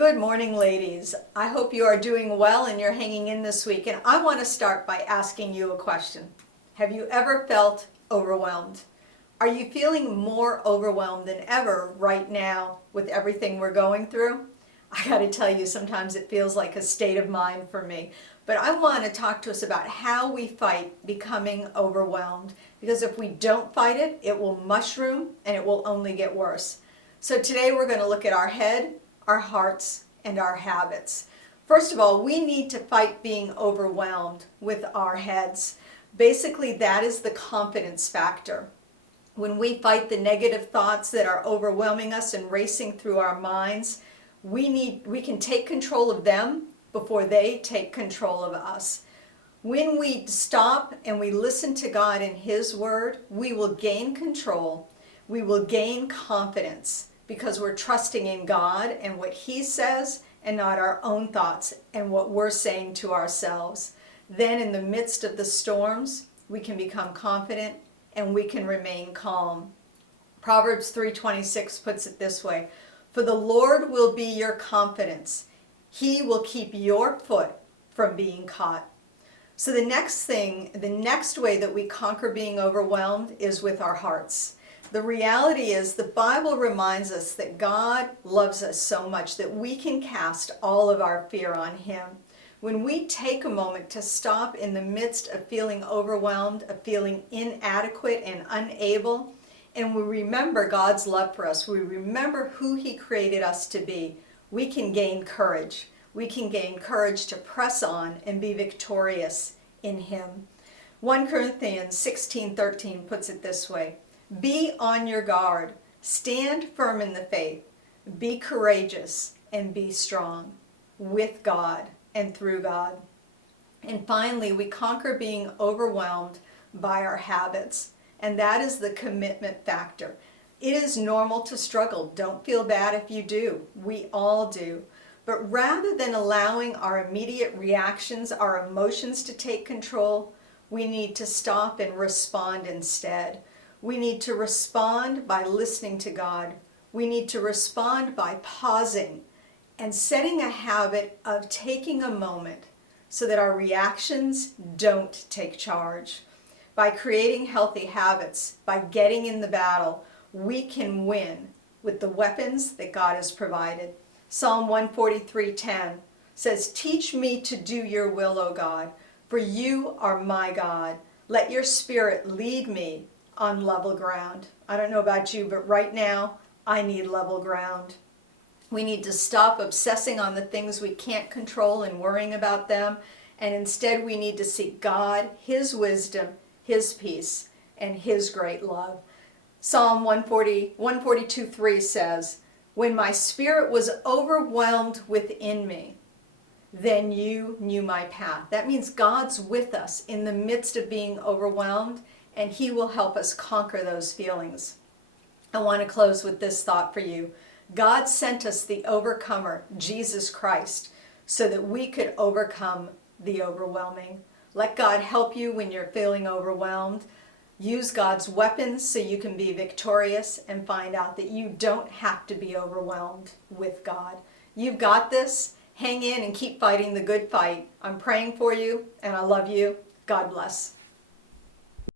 Good morning, ladies. I hope you are doing well and you're hanging in this week. And I want to start by asking you a question. Have you ever felt overwhelmed? Are you feeling more overwhelmed than ever right now with everything we're going through? I got to tell you, sometimes it feels like a state of mind for me. But I want to talk to us about how we fight becoming overwhelmed. Because if we don't fight it, it will mushroom and it will only get worse. So today we're going to look at our head, our hearts, and our habits. First of all, we need to fight being overwhelmed with our heads. Basically, that is the confidence factor. When we fight the negative thoughts that are overwhelming us and racing through our minds, we can take control of them before they take control of us. When we stop and we listen to God and His Word, we will gain control. We will gain confidence because we're trusting in God and what He says and not our own thoughts and what we're saying to ourselves. Then in the midst of the storms, we can become confident and we can remain calm. Proverbs 3:26 puts it this way, "For the Lord will be your confidence. He will keep your foot from being caught." So the next way that we conquer being overwhelmed is with our hearts. The reality is the Bible reminds us that God loves us so much that we can cast all of our fear on Him. When we take a moment to stop in the midst of feeling overwhelmed, of feeling inadequate and unable, and we remember God's love for us, we remember who He created us to be, we can gain courage. We can gain courage to press on and be victorious in Him. 1 Corinthians 16:13 puts it this way, "Be on your guard, stand firm in the faith, be courageous and be strong with God and through God." And finally, we conquer being overwhelmed by our habits, and that is the commitment factor. It is normal to struggle. Don't feel bad if you do. We all do. But rather than allowing our immediate reactions, our emotions to take control, we need to stop and respond instead. We need to respond by listening to God. We need to respond by pausing and setting a habit of taking a moment so that our reactions don't take charge. By creating healthy habits, by getting in the battle, we can win with the weapons that God has provided. Psalm 143:10 says, "Teach me to do your will, O God, for you are my God. Let your Spirit lead me on level ground." I don't know about you, but right now, I need level ground. We need to stop obsessing on the things we can't control and worrying about them, and instead we need to seek God, His wisdom, His peace, and His great love. Psalm 142:3 says, "When my spirit was overwhelmed within me, then you knew my path." That means God's with us in the midst of being overwhelmed, and He will help us conquer those feelings. I want to close with this thought for you. God sent us the overcomer, Jesus Christ, so that we could overcome the overwhelming. Let God help you when you're feeling overwhelmed. Use God's weapons so you can be victorious and find out that you don't have to be overwhelmed with God. You've got this. Hang in and keep fighting the good fight. I'm praying for you, and I love you. God bless.